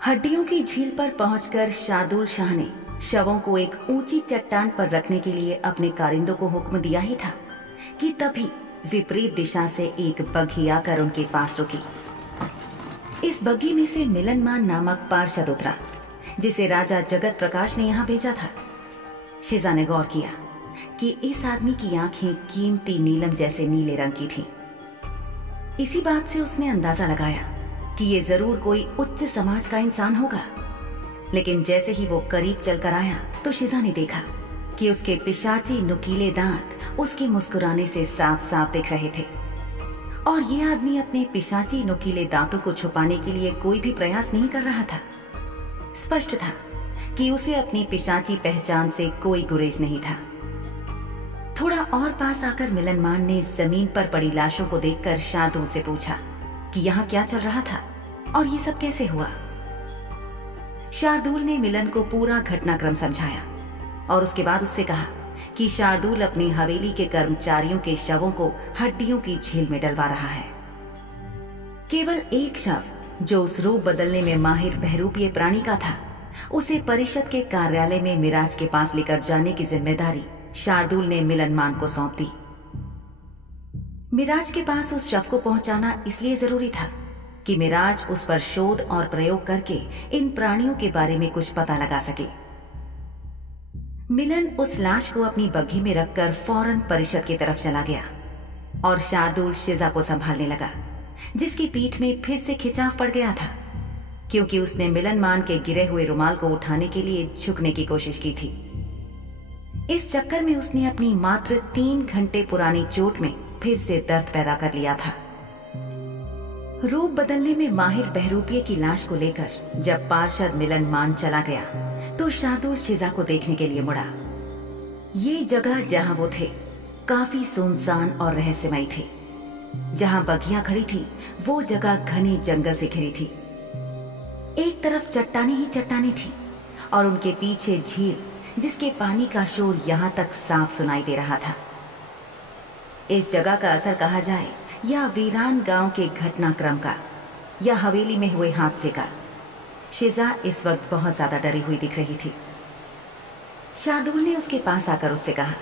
हड्डियों की झील पर पहुंचकर शार्दुल शाह ने शवों को एक ऊंची चट्टान पर रखने के लिए अपने कारिंदों को हुक्म दिया ही था कि तभी विपरीत दिशा से एक बग्घी आकर उनके पास रुकी। इस बग्घी में से मिलनमान नामक पार्षद उतरा, जिसे राजा जगत प्रकाश ने यहाँ भेजा था। शिजा ने गौर किया कि इस आदमी की आंखें कीमती नीलम जैसे नीले रंग की थीं। इसी बात से उसने अंदाजा लगाया कि ये जरूर कोई उच्च समाज का इंसान होगा। लेकिन जैसे ही वो करीब चलकर आया तो शिजा ने देखा कि उसके पिशाची नुकीले दांत उसके मुस्कुराने से साफ साफ दिख रहे थे, और ये आदमी अपने पिशाची नुकीले दांतों को छुपाने के लिए कोई भी प्रयास नहीं कर रहा था। स्पष्ट था कि उसे अपनी पिशाची पहचान से कोई गुरेज नहीं था। थोड़ा और पास आकर मिलनमान ने जमीन पर पड़ी लाशों को देखकर शार्दुल से पूछा कि यहाँ क्या चल रहा था और ये सब कैसे हुआ। शार्दुल ने मिलन को पूरा घटनाक्रम समझाया और उसके बाद उससे कहा कि शार्दुल अपनी हवेली के कर्मचारियों के शवों को हड्डियों की झील में डलवा रहा है। केवल एक शव जो उस रूप बदलने में माहिर बहरूपीय प्राणी का था, उसे परिषद के कार्यालय में मिराज के पास लेकर जाने की जिम्मेदारी शार्दुल ने मिलनमान को सौंप दी। मिराज के पास उस शव को पहुंचाना इसलिए जरूरी था कि मिराज उस पर शोध और प्रयोग करके इन प्राणियों के बारे में कुछ पता लगा सके। मिलन उस लाश को अपनी बग्घी में रखकर फौरन परिषद की तरफ चला गया और शार्दुल शिजा को संभालने लगा, जिसकी पीठ में फिर से खिंचाव पड़ गया था, क्योंकि उसने मिलनमान के गिरे हुए रुमाल को उठाने के लिए झुकने की कोशिश की थी। इस चक्कर में उसने अपनी मात्र 3 घंटे पुरानी चोट में फिर से दर्द पैदा कर लिया था। रूप बदलने में माहिर बहरूपीय की लाश को लेकर जब पार्षद मिलनमान चला गया तो शार्दुल शिजा को देखने के लिए मुड़ा। ये जगह जहां वो थे काफी सुनसान और रहस्यमयी थी। जहां बग्घियां खड़ी थी वो जगह घने जंगल से घिरी थी। एक तरफ चट्टानें ही चट्टानें थी और उनके पीछे झील, जिसके पानी का शोर यहां तक साफ सुनाई दे रहा था। इस जगह का असर कहा जाए या वीरान गांव के घटनाक्रम का या हवेली में हुए हादसे का, शिजा इस वक्त बहुत ज्यादा डरी हुई दिख रही थी। शार्दुल ने उसके पास आकर उससे कहा,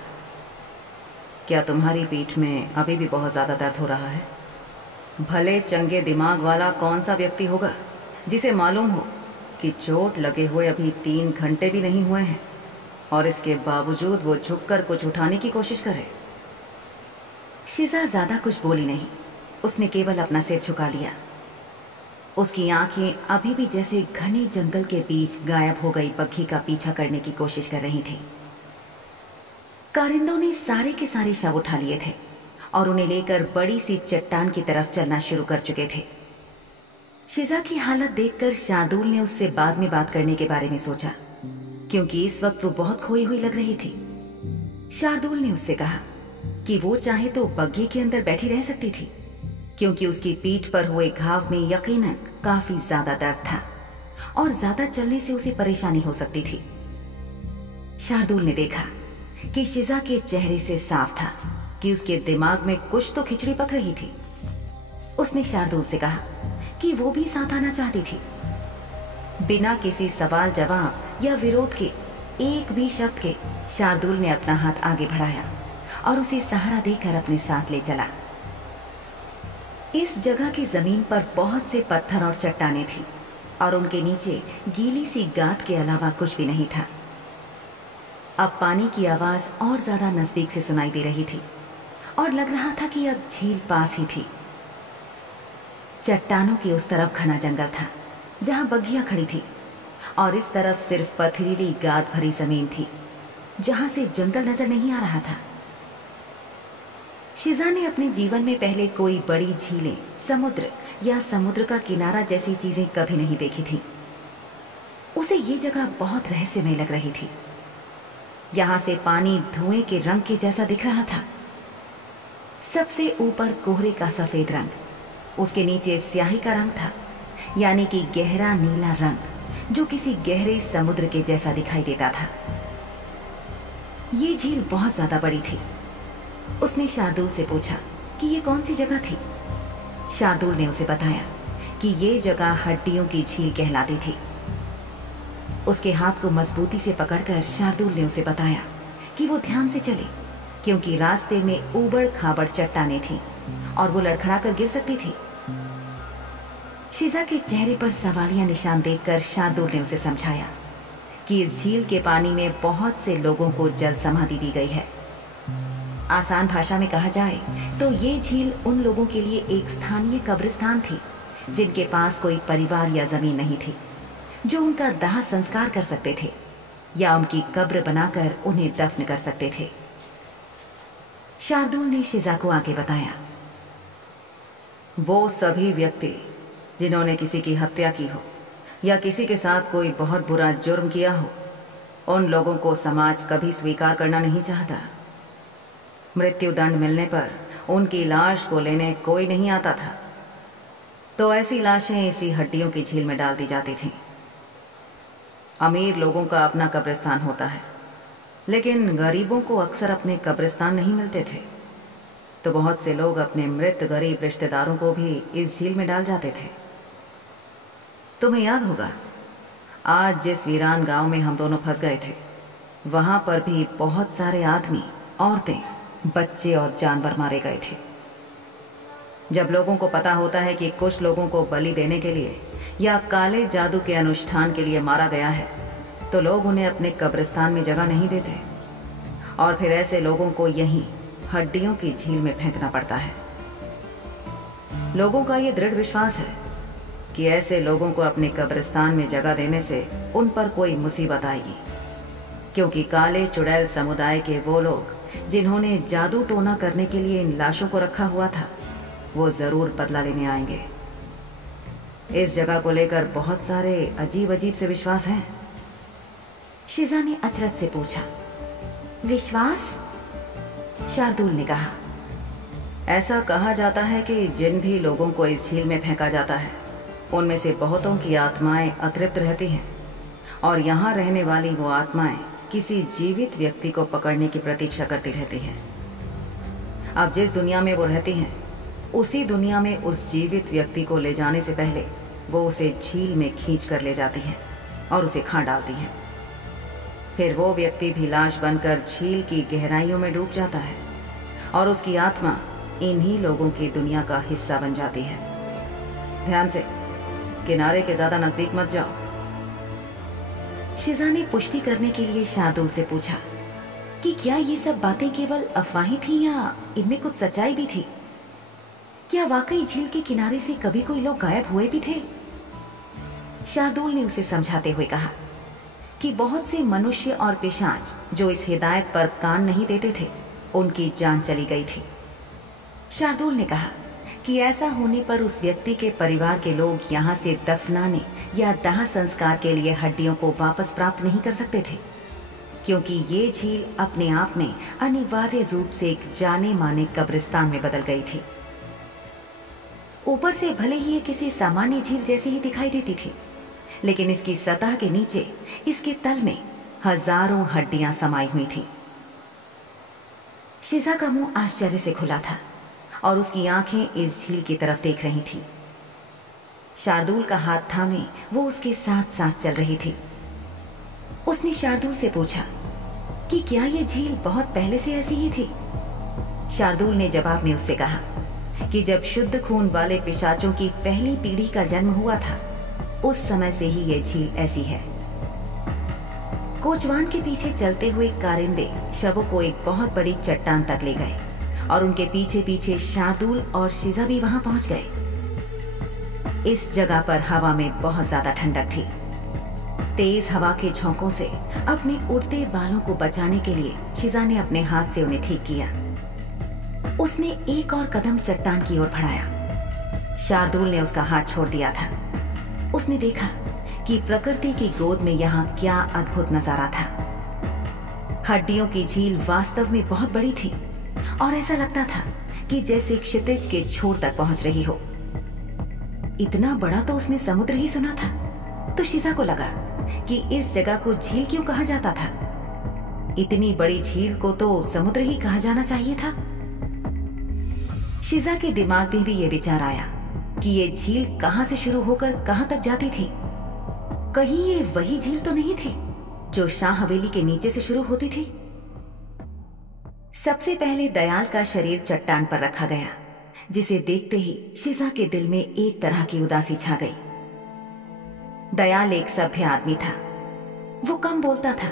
क्या तुम्हारी पीठ में अभी भी बहुत ज्यादा दर्द हो रहा है? भले चंगे दिमाग वाला कौन सा व्यक्ति होगा जिसे मालूम हो कि चोट लगे हुए अभी 3 घंटे भी नहीं हुए हैं और इसके बावजूद वो झुककर कुछ उठाने की कोशिश करे। शिजा ज्यादा कुछ बोली नहीं, उसने केवल अपना सिर झुका लिया। उसकी आंखें अभी भी जैसे घने जंगल के बीच गायब हो गई बग्घी का पीछा करने की कोशिश कर रही थी। कारिंदों ने सारे के सारे शव उठा लिए थे और उन्हें लेकर बड़ी सी चट्टान की तरफ चलना शुरू कर चुके थे। शिजा की हालत देखकर शार्दुल ने उससे बाद में बात करने के बारे में सोचा, क्योंकि इस वक्त वो बहुत खोई हुई लग रही थी। शार्दुल ने उससे कहा कि वो चाहे तो बग्घी के अंदर बैठी रह सकती थी, क्योंकि उसकी पीठ पर हुए घाव में यकीनन काफी ज्यादा दर्द था और ज्यादा चलने से उसे परेशानी हो सकती थी। शार्दुल ने देखा कि शिजा के चेहरे से साफ था कि उसके दिमाग में कुछ तो खिचड़ी पक रही थी। उसने शार्दुल से कहा कि वो भी साथ आना चाहती थी। बिना किसी सवाल जवाब या विरोध के, एक भी शब्द के, शार्दुल ने अपना हाथ आगे बढ़ाया और उसे सहारा देकर अपने साथ ले चला। इस जगह की जमीन पर बहुत से पत्थर और चट्टानें थी और उनके नीचे गीली सी गाद के अलावा कुछ भी नहीं था। अब पानी की आवाज और ज्यादा नजदीक से सुनाई दे रही थी और लग रहा था कि अब झील पास ही थी। चट्टानों की उस तरफ घना जंगल था जहां बग्घियां खड़ी थी और इस तरफ सिर्फ पथरीली गाद भरी जमीन थी जहां से जंगल नजर नहीं आ रहा था। शिजा ने अपने जीवन में पहले कोई बड़ी झीलें, समुद्र या समुद्र का किनारा जैसी चीजें कभी नहीं देखी थी। उसे ये जगह बहुत रहस्यमय लग रही थी। यहां से पानी धुएं के रंग के जैसा दिख रहा था। सबसे ऊपर कोहरे का सफेद रंग, उसके नीचे स्याही का रंग था, यानी कि गहरा नीला रंग जो किसी गहरे समुद्र के जैसा दिखाई देता था। ये झील बहुत ज्यादा बड़ी थी। उसने शार्दुल से पूछा कि ये कौन सी जगह थी। शार्दुल ने उसे बताया कि ये जगह हड्डियों की झील कहलाती थी। उसके हाथ को मजबूती से पकड़कर शार्दुल ने उसे बताया कि वो ध्यान से चले, क्योंकि रास्ते में ऊबड़ खाबड़ चट्टानें थीं और वो लड़खड़ा कर गिर सकती थी। शिजा के चेहरे पर सवालिया निशान देखकर शार्दुल ने उसे समझाया कि इस झील के पानी में बहुत से लोगों को जल समाधि दी गई है। आसान भाषा में कहा जाए तो ये झील उन लोगों के लिए एक स्थानीय कब्रिस्तान थी जिनके पास कोई परिवार या जमीन नहीं थी, जो उनका दाह संस्कार कर सकते थे या उनकी कब्र बनाकर उन्हें दफन कर सकते थे। शार्दुल ने शिजा को आगे बताया, वो सभी व्यक्ति जिन्होंने किसी की हत्या की हो या किसी के साथ कोई बहुत बुरा जुर्म किया हो, उन लोगों को समाज कभी स्वीकार करना नहीं चाहता। मृत्यु दंड मिलने पर उनकी लाश को लेने कोई नहीं आता था, तो ऐसी लाशें इसी हड्डियों की झील में डाल दी जाती थीं। अमीर लोगों का अपना कब्रिस्तान होता है, लेकिन गरीबों को अक्सर अपने कब्रिस्तान नहीं मिलते थे, तो बहुत से लोग अपने मृत गरीब रिश्तेदारों को भी इस झील में डाल जाते थे। तुम्हें याद होगा, आज जिस वीरान गांव में हम दोनों फंस गए थे, वहां पर भी बहुत सारे आदमी, औरतें, बच्चे और जानवर मारे गए थे। जब लोगों को पता होता है कि कुछ लोगों को बलि देने के लिए या काले जादू के अनुष्ठान के लिए मारा गया है, तो लोग उन्हें अपने कब्रिस्तान में जगह नहीं देते और फिर ऐसे लोगों को यहीं हड्डियों की झील में फेंकना पड़ता है। लोगों का ये दृढ़ विश्वास है कि ऐसे लोगों को अपने कब्रिस्तान में जगह देने से उन पर कोई मुसीबत आएगी, क्योंकि काले चुड़ैल समुदाय के वो लोग जिन्होंने जादू टोना करने के लिए इन लाशों को रखा हुआ था, वो जरूर बदला लेने आएंगे। इस जगह को लेकर बहुत सारे अजीब अजीब से विश्वास हैं। शिजा ने अचरज से पूछा, विश्वास? शार्दुल ने कहा, ऐसा कहा जाता है कि जिन भी लोगों को इस झील में फेंका जाता है, उनमें से बहुतों की आत्माएं अतृप्त रहती हैं और यहाँ रहने वाली वो आत्माएं किसी जीवित व्यक्ति को पकड़ने की प्रतीक्षा करती रहती हैं। अब जिस दुनिया में वो रहती हैं, उसी दुनिया में उस जीवित व्यक्ति को ले जाने से पहले वो उसे झील में खींच कर ले जाती हैं और उसे खा डालती हैं। फिर वो व्यक्ति भी लाश बनकर झील की गहराइयों में डूब जाता है और उसकी आत्मा इन्हीं लोगों की दुनिया का हिस्सा बन जाती है। ध्यान से, किनारे के ज्यादा नजदीक मत जाओ। शिजा ने पुष्टि करने के लिए शार्दुल से पूछा कि क्या ये सब बातें केवल अफवाहें थी या इनमें कुछ सच्चाई भी थी? क्या वाकई झील के किनारे से कभी कोई लोग गायब हुए भी थे? शार्दुल ने उसे समझाते हुए कहा कि बहुत से मनुष्य और पिशाच जो इस हिदायत पर कान नहीं देते थे, उनकी जान चली गई थी। शार्दुल ने कहा कि ऐसा होने पर उस व्यक्ति के परिवार के लोग यहाँ से दफनाने या दाह संस्कार के लिए हड्डियों को वापस प्राप्त नहीं कर सकते थे, क्योंकि ये झील अपने आप में अनिवार्य रूप से एक जाने माने कब्रिस्तान में बदल गई थी। ऊपर से भले ही ये किसी सामान्य झील जैसी ही दिखाई देती थी, लेकिन इसकी सतह के नीचे, इसके तल में हजारों हड्डियां समाई हुई थी। शिजा का मुंह आश्चर्य से खुला था और उसकी आंखें इस झील की तरफ देख रही थी। शार्दुल का हाथ थामे वो उसके साथ साथ चल रही थी। उसने शार्दुल से पूछा कि क्या ये झील बहुत पहले से ऐसी ही थी? शार्दुल ने जवाब में उससे कहा कि जब शुद्ध खून वाले पिशाचों की पहली पीढ़ी का जन्म हुआ था, उस समय से ही ये झील ऐसी है। कोचवान के पीछे चलते हुए कारिंदे शवों को एक बहुत बड़ी चट्टान तक ले गए और उनके पीछे पीछे शार्दुल और शिजा भी वहां पहुंच गए। इस जगह पर हवा में बहुत ज्यादा ठंडक थी। तेज हवा के झोंकों से अपने उड़ते बालों को बचाने के लिए शिजा ने अपने हाथ से उन्हें ठीक किया। उसने एक और कदम चट्टान की ओर बढ़ाया। शार्दुल ने उसका हाथ छोड़ दिया था। उसने देखा कि प्रकृति की गोद में यहाँ क्या अद्भुत नजारा था। हड्डियों की झील वास्तव में बहुत बड़ी थी और ऐसा लगता था कि जैसे क्षितिज के छोर तक पहुंच रही हो। इतना बड़ा तो उसने समुद्र ही सुना था, तो शिजा को लगा कि इस जगह को झील क्यों कहा जाता था। इतनी बड़ी झील को तो समुद्र ही कहा जाना चाहिए था। शिजा के दिमाग में भी यह विचार आया कि ये झील कहां से शुरू होकर कहां तक जाती थी। कहीं ये वही झील तो नहीं थी जो शाह हवेली के नीचे से शुरू होती थी। सबसे पहले दयाल का शरीर चट्टान पर रखा गया, जिसे देखते ही शिजा के दिल में एक तरह की उदासी छा गई। दयाल एक सभ्य आदमी था। वो कम बोलता था,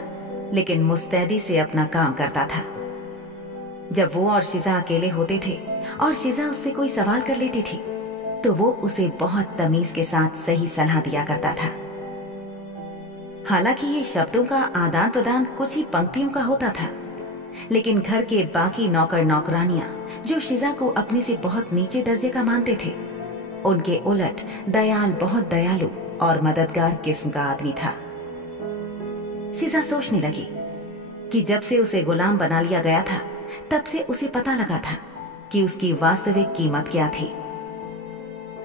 लेकिन मुस्तैदी से अपना काम करता था। जब वो और शिजा अकेले होते थे और शिजा उससे कोई सवाल कर लेती थी, तो वो उसे बहुत तमीज के साथ सही सलाह दिया करता था। हालांकि ये शब्दों का आदान प्रदान कुछ ही पंक्तियों का होता था, लेकिन घर के बाकी नौकर नौकरानियां जो शिजा को अपने से बहुत नीचे दर्जे का मानते थे, उनके उलट दयाल बहुत दयालु और मददगार किस्म का आदमी था। शिजा सोचने लगी कि जब से उसे गुलाम बना लिया गया था, तब से उसे पता लगा था कि उसकी वास्तविक कीमत क्या थी।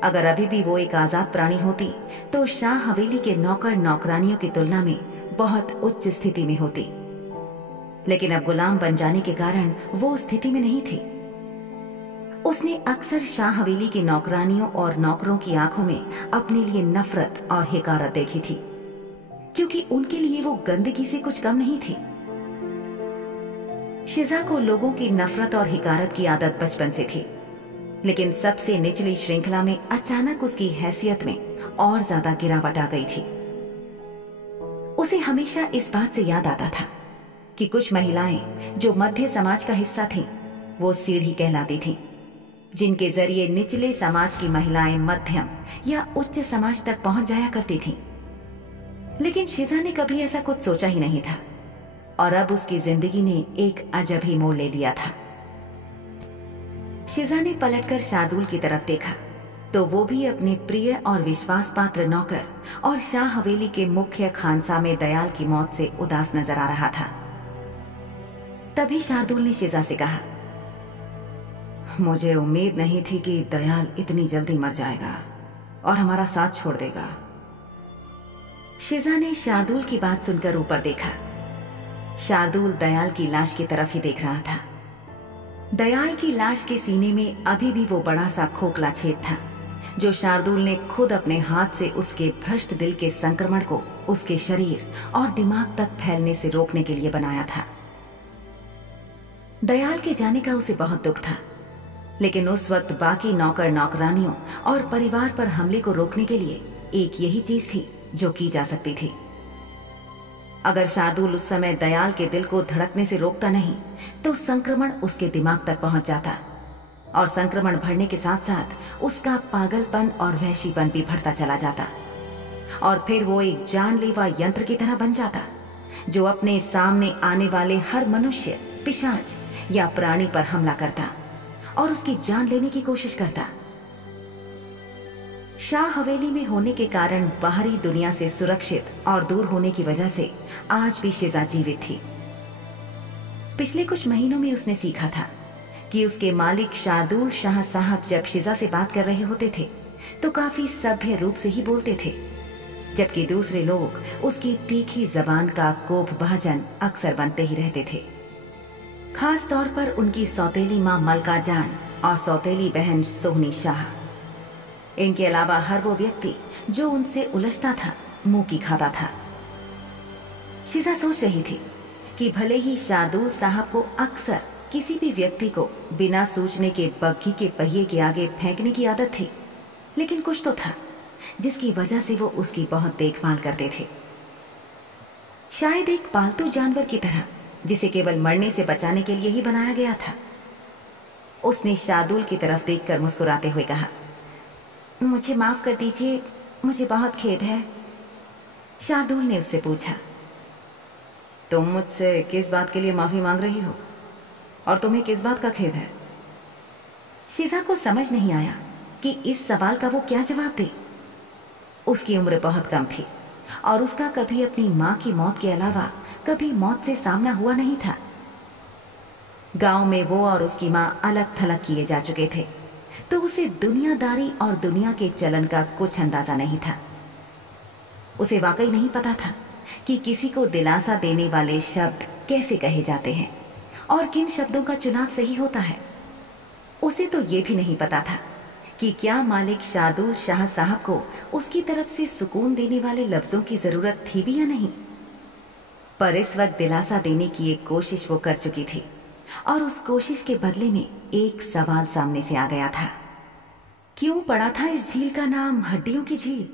अगर अभी भी वो एक आजाद प्राणी होती, तो शाह हवेली के नौकर नौकरानियों की तुलना में बहुत उच्च स्थिति में होती। लेकिन अब गुलाम बन जाने के कारण वो उस स्थिति में नहीं थी। उसने अक्सर शाह हवेली की नौकरानियों और नौकरों की आंखों में अपने लिए नफरत और हिकारत देखी थी, क्योंकि उनके लिए वो गंदगी से कुछ कम नहीं थी। शिजा को लोगों की नफरत और हिकारत की आदत बचपन से थी, लेकिन सबसे निचली श्रृंखला में अचानक उसकी हैसियत में और ज्यादा गिरावट आ गई थी। उसे हमेशा इस बात से याद आता था कि कुछ महिलाएं जो मध्य समाज का हिस्सा थीं, वो सीढ़ी कहलाती थीं, जिनके जरिए निचले समाज की महिलाएं मध्यम या उच्च समाज तक पहुंच जाया करती थीं। लेकिन शिजा ने कभी ऐसा कुछ सोचा ही नहीं था, और अब उसकी जिंदगी ने एक अजब ही मोड़ ले लिया था। शिजा ने पलटकर शार्दुल की तरफ देखा, तो वो भी अपने प्रिय और विश्वास पात्र नौकर और शाह हवेली के मुख्य खानसामे दयाल की मौत से उदास नजर आ रहा था। तभी शार्दुल ने शिजा से कहा, मुझे उम्मीद नहीं थी कि दयाल इतनी जल्दी मर जाएगा और हमारा साथ छोड़ देगा। शिजा ने शार्दुल की बात सुनकर ऊपर देखा। शार्दुल दयाल की लाश की तरफ ही देख रहा था। दयाल की लाश के सीने में अभी भी वो बड़ा सा खोखला छेद था, जो शार्दुल ने खुद अपने हाथ से उसके भ्रष्ट दिल के संक्रमण को उसके शरीर और दिमाग तक फैलने से रोकने के लिए बनाया था। दयाल के जाने का उसे बहुत दुख था, लेकिन उस वक्त बाकी नौकर नौकरानियों और परिवार पर हमले को रोकने के लिए एक यही चीज थी जो की जा सकती थी। अगर शार्दुल उस समय दयाल के दिल को धड़कने से रोकता नहीं, तो संक्रमण उसके दिमाग तक पहुंच जाता, और संक्रमण बढ़ने के साथ साथ उसका पागलपन और वहशीपन भी बढ़ता चला जाता, और फिर वो एक जानलेवा यंत्र की तरह बन जाता, जो अपने सामने आने वाले हर मनुष्य, पिशाच या प्राणी पर हमला करता और उसकी जान लेने की कोशिश करता। शाह हवेली में होने के कारण बाहरी दुनिया से सुरक्षित और दूर होने की वजह से आज भी शिजा जीवित थी। पिछले कुछ महीनों में उसने सीखा था कि उसके मालिक शार्दुल शाह साहब जब शिजा से बात कर रहे होते थे, तो काफी सभ्य रूप से ही बोलते थे, जबकि दूसरे लोग उसकी तीखी जबान का कोप भाजन अक्सर बनते ही रहते थे। खास तौर पर उनकी सौतेली माँ मलका जान और सौतेली बहन सोहनी शाह। इनके अलावा हर वो व्यक्ति जो उनसे उलझता था, मुंह की खाता था। शिजा सोच रही थी कि भले ही शार्दुल साहब को अक्सर किसी भी व्यक्ति को बिना सोचने के बग्घी के पहिए के आगे फेंकने की आदत थी, लेकिन कुछ तो था जिसकी वजह से वो उसकी बहुत देखभाल करते थे। शायद एक पालतू जानवर की तरह, जिसे केवल मरने से बचाने के लिए ही बनाया गया था। उसने शार्दुल की तरफ देखकर मुस्कुराते हुए कहा, मुझे माफ कर दीजिए, मुझे बहुत खेद है। शार्दुल ने उससे पूछा, तुम मुझसे किस बात के लिए माफी मांग रही हो और तुम्हें किस बात का खेद है? शिजा को समझ नहीं आया कि इस सवाल का वो क्या जवाब दे। उसकी उम्र बहुत कम थी और उसका कभी अपनी मां की मौत के अलावा कभी मौत से सामना हुआ नहीं था। गांव में वो और उसकी मां अलग थलग किए जा चुके थे, तो उसे दुनियादारी और दुनिया के चलन का कुछ अंदाजा नहीं था। उसे वाकई नहीं पता था कि किसी को दिलासा देने वाले शब्द कैसे कहे जाते हैं और किन शब्दों का चुनाव सही होता है। उसे तो ये भी नहीं पता था कि क्या मालिक शार्दुल शाह साहब को उसकी तरफ से सुकून देने वाले लफ्जों की जरूरत थी भी या नहीं। पर इस वक्त दिलासा देने की एक कोशिश वो कर चुकी थी, और उस कोशिश के बदले में एक सवाल सामने से आ गया था। क्यों पड़ा था इस झील का नाम हड्डियों की झील?